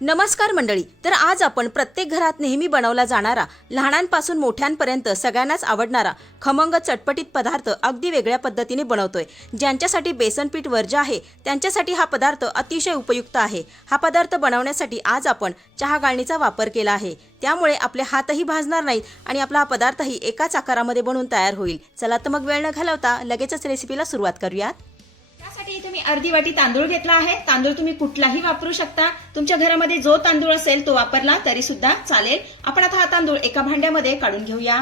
नमस्कार मंडळी तर आज आपण प्रत्येक घरात नेहमी बनवला जाणारा लहानांपासून मोठ्यांपर्यंत सगळ्यांनाच आवडणारा खमंग चटपटीत पदार्थ अगदी वेगळ्या पद्धतीने बनवतोय. ज्यांच्यासाठी बेसनपीठ वर्ज आहे त्यांच्यासाठी हा पदार्थ अतिशय उपयुक्त आहे. हा पदार्थ बनवण्यासाठी आज आपण चहा गाळणीचा वापर केला आहे. त्यामुळे आपले हातही भाजणार नाहीत आणि आपला हा पदार्थही एकाच आकारामध्ये बनवून तयार होईल. चला तर मग वेळ न घालवता लगेचच रेसिपीला सुरुवात करूयात. त्यासाठी इथे मी अर्धी वाटी तांदूळ घेतला आहे. तांदूळ तुम्ही कुठलाही वापरू शकता. तुमच्या घरामध्ये जो तांदूळ असेल तो वापरला तरी सुद्धा चालेल. आपण आता हा तांदूळ एका भांड्यामध्ये काढून घेऊया.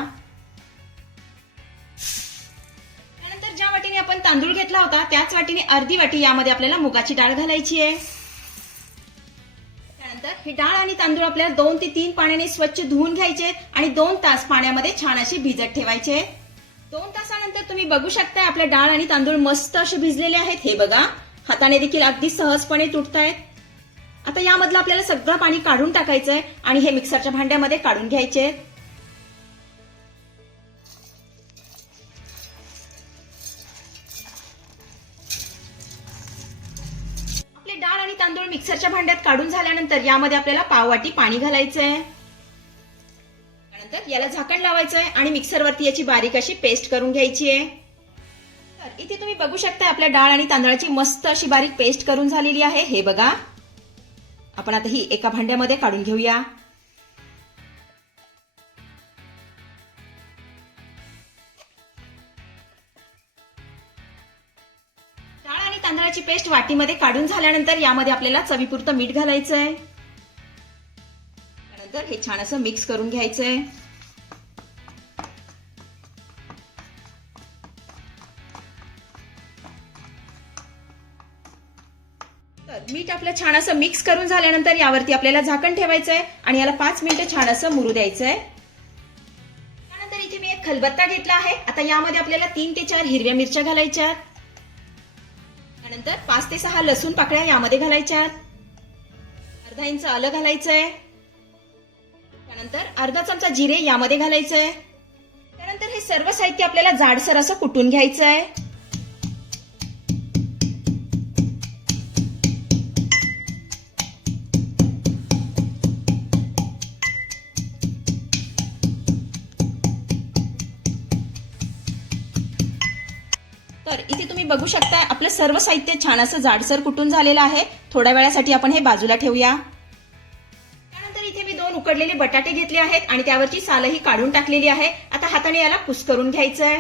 त्यानंतर ज्या वाटीने आपण तांदूळ घेतला होता त्याच वाटीने अर्धी वाटी यामध्ये आपल्याला मुगाची डाळ घालायची आहे. त्यानंतर ही डाळ आणि तांदूळ आपल्याला दोन ते तीन पाण्याने स्वच्छ धुवून घ्यायचे आणि दोन तास पाण्यामध्ये छान अशी भिजत ठेवायचे. दोन तास झाल्यानंतर तुम्ही बघू शकता आपल्या डाळ आणि तांदूळ मस्त असे भिजलेले आहेत. हे बघा हाताने देखील अगदी सहजपणे तुटतायत. आता यामधलं आपल्याला सगळं पाणी काढून टाकायचंय आणि हे मिक्सरच्या भांड्यामध्ये काढून घ्यायचे. आपले डाळ आणि तांदूळ मिक्सरच्या भांड्यात काढून झाल्यानंतर यामध्ये आपल्याला पाववाटी पाणी घालायचंय. याला झाकण लावायचं आहे आणि मिक्सरवरती याची बारीक अशी पेस्ट करून घ्यायची आहे. तर इथे तुम्ही बघू शकता आपल्या डाळ आणि तांदळाची मस्त अशी बारीक पेस्ट करून झालेली आहे. हे बघा. आपण आता ही एका भांड्यामध्ये काढून घेऊया. डाळ आणि तांदळाची पेस्ट वाटीमध्ये काढून झाल्यानंतर यामध्ये आपल्याला चवीपुरतं मीठ घालायचंय. त्यानंतर हे छान असं मिक्स करून घ्यायचंय. आपलं छान असं मिक्स करून झाल्यानंतर यावरती आपल्याला झाकण ठेवायचं आहे आणि याला पाच मिनिटं छान असं मुरू द्यायचं आहे त्यानंतर इथे मी एक खलबत्ता घेतला आहे. आता यामध्ये आपल्याला तीन ते चार हिरव्या मिरच्या घालायच्या त्यानंतर पाच ते सहा लसूण पाकळ्या यामध्ये घालायच्या अर्धा इंच आलं घालायचं आहे त्यानंतर अर्धा चमचा जिरे यामध्ये घालायचं आहे त्यानंतर हे सर्व साहित्य आपल्याला जाडसर असं कुटून घ्यायचं आहे बघू शकता आपलं सर्व साहित्य छान असं जाडसर कुटून झालेलं आहे? थोड्या वेळासाठी आपण हे बाजूला ठेवूया. त्यानंतर इथे मी दोन उकडलेले बटाटे घेतले आहेत आणि त्यावरची सालही काढून टाकलेली आहे. आता हाताने याला कुस करून आहे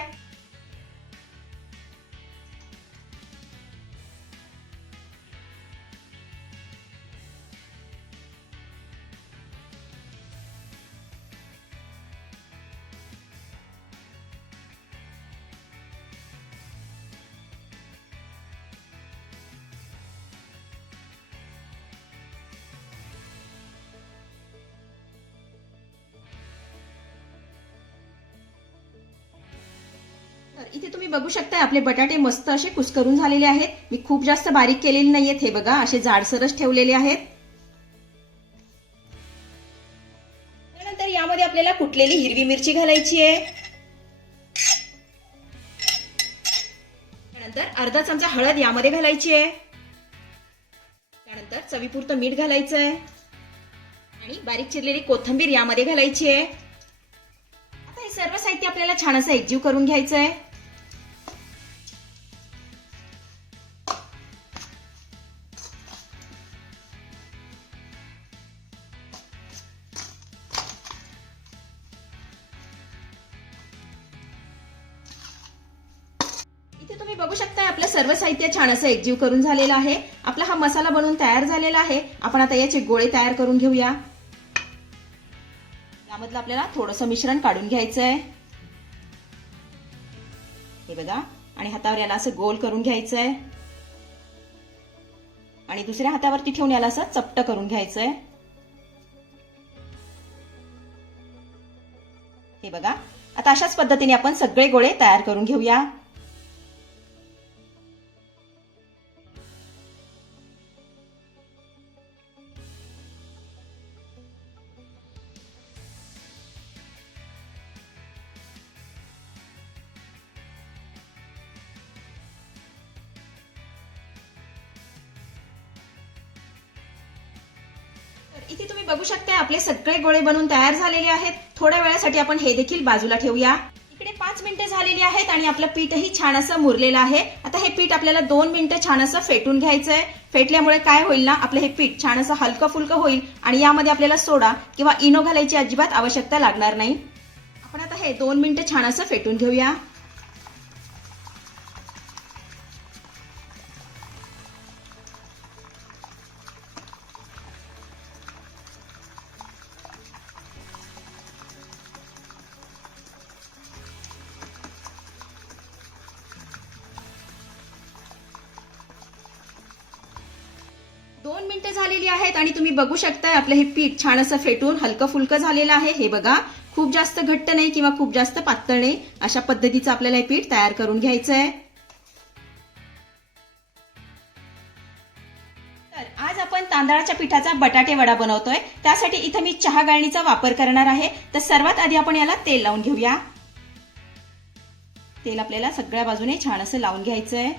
तर इथे तुम्ही बघू शकता आपले बटाटे मस्त असे कुसकरून झालेले आहेत. मी खूप जास्त बारीक केलेले नाहीयेत हे बघा असे जाडसरच ठेवलेले आहेत. त्यानंतर यामध्ये आपल्याला कुठलेली हिरवी मिरची घालायची आहे. त्यानंतर अर्धा चमचा हळद यामध्ये घालायची आहे. त्यानंतर चवीपुरतं मीठ घालायचं आहे. आणि बारीक चिरलेली कोथिंबीर यामध्ये घालायची आहे. आता हे सर्व साहित्य आपल्याला छान असं एकजीव करून घ्यायचं आहे. तुम्ही बघू शकता आपलं सर्व साहित्य छान असं एकजीव करून झालेलं आहे. आपला हा मसाला बनवून तयार झालेला आहे. आपण आता याचे गोळे तयार करून घेऊया. यामधलं आपल्याला थोडंसं मिश्रण काढून घ्यायचं आहे हे बघा आणि हातावर याला असं गोल करून घ्यायचं आहे आणि दुसऱ्या हातावरती ठेवून याला असं चपट करून घ्यायचं आहे हे बघा आता अशाच पद्धतीने आपण सगळे गोळे तयार करून घेऊया. इथे तुम्ही बघू शकता आपले सगळे गोळे बनवून तयार झालेले आहेत. थोड्या वेळासाठी आपण हे देखील बाजूला ठेवूया. इकडे पाच मिनिटं झालेली आहेत आणि आपलं पीठही छान असं मुरलेलं आहे. आता हे पीठ आपल्याला दोन मिनिटं छान असं फेटून घ्यायचंय. फेटल्यामुळे काय होईल ना आपलं हे पीठ छान असं हलकं फुलकं होईल आणि यामध्ये आपल्याला सोडा किंवा इनो घालायची अजिबात आवश्यकता लागणार नाही. आपण आता हे दोन मिनिटं छान असं फेटून घेऊया. दोन मिनिटं झालेली आहेत आणि तुम्ही बघू शकताय आपलं हे पीठ छान असं फेटून हलकं फुलकं झालेलं आहे. हे बघा खूप जास्त घट्ट नाही किंवा खूप जास्त पातळ नाही. अशा पद्धतीचं आपल्याला हे पीठ तयार करून घ्यायचं आहे तर आज आपण तांदळाच्या पिठाचा बटाटे वडा बनवतोय. त्यासाठी इथं मी चहा गाळणीचा वापर करणार आहे. तर सर्वात आधी आपण याला तेल लावून घेऊया. तेल आपल्याला सगळ्या बाजूने छान असं लावून घ्यायचं आहे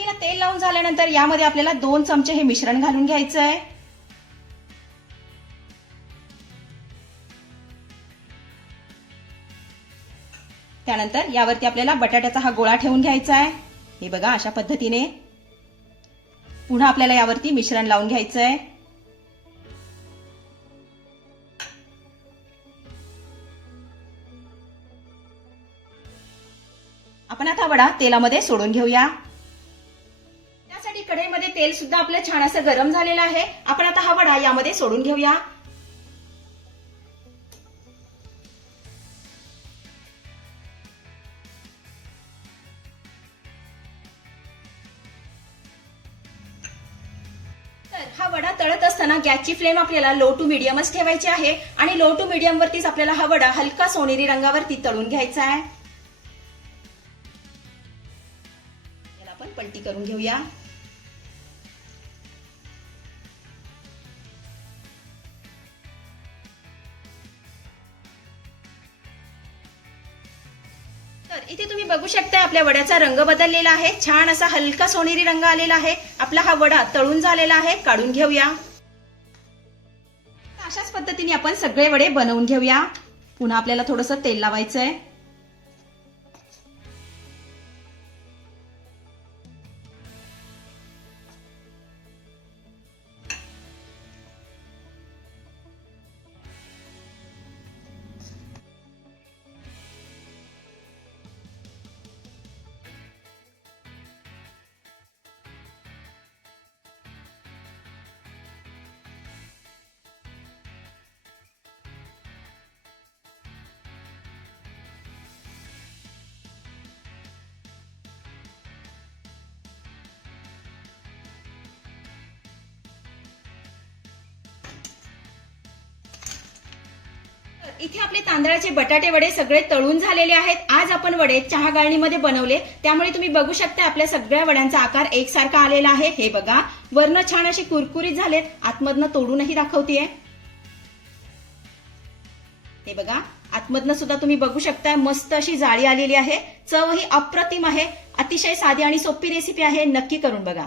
गाळणीला तेल लावून झाल्यानंतर यामध्ये आपल्याला दोन चमचे हे मिश्रण घालून घ्यायचं आहे. त्यानंतर यावरती आपल्याला बटाट्याचा हा गोळा ठेवून घ्यायचा आहे. हे बघा अशा पद्धतीने. पुन्हा आपल्याला यावरती मिश्रण लावून घ्यायचं आहे. आपण आता वडा तेलामध्ये सोडून घेऊया. तेल सुद्धा आपलं छान असं गरम झालेलं आहे. आपण आता हा वडा यामध्ये सोडून घेऊया. तर हा वडा तळत असताना गॅसची फ्लेम आपल्याला लो टू मिडियमच ठेवायची आहे आणि लो टू मिडियम वरतीच आपल्याला हा वडा हलका सोनेरी रंगावरती तळून घ्यायचा आहे. याला आपण पलटी करून घेऊया. तर इथे तुम्ही बघू शकता आपल्या वड्याचा रंग बदललेला आहे. छान असा हलका सोनेरी रंग आलेला आहे. आपला हा वडा तळून झालेला आहे. काढून घेऊया. अशाच पद्धतीने आपण सगळे वडे बनवून घेऊया. पुन्हा आपल्याला थोडंसं तेल लावायचं आहे इथे आपले तांदळाचे बटाटे वडे सगळे तळून झालेले आहेत. आज आपण वडे चहा गाळणीमध्ये बनवले. त्यामुळे तुम्ही बघू शकता आपल्या सगळ्या वड्यांचा आकार एकसारखा आलेला आहे. हे बघा वर्ण छान असे कुरकुरीत झालेत. आतमधनं तोडूनही दाखवतीये. हे बघा आतमधनं सुद्धा तुम्ही बघू शकताय. मस्त अशी जाळी आलेली आहे. चव ही अप्रतिम आहे. अतिशय साधी आणि सोपी रेसिपी आहे. नक्की करून बघा.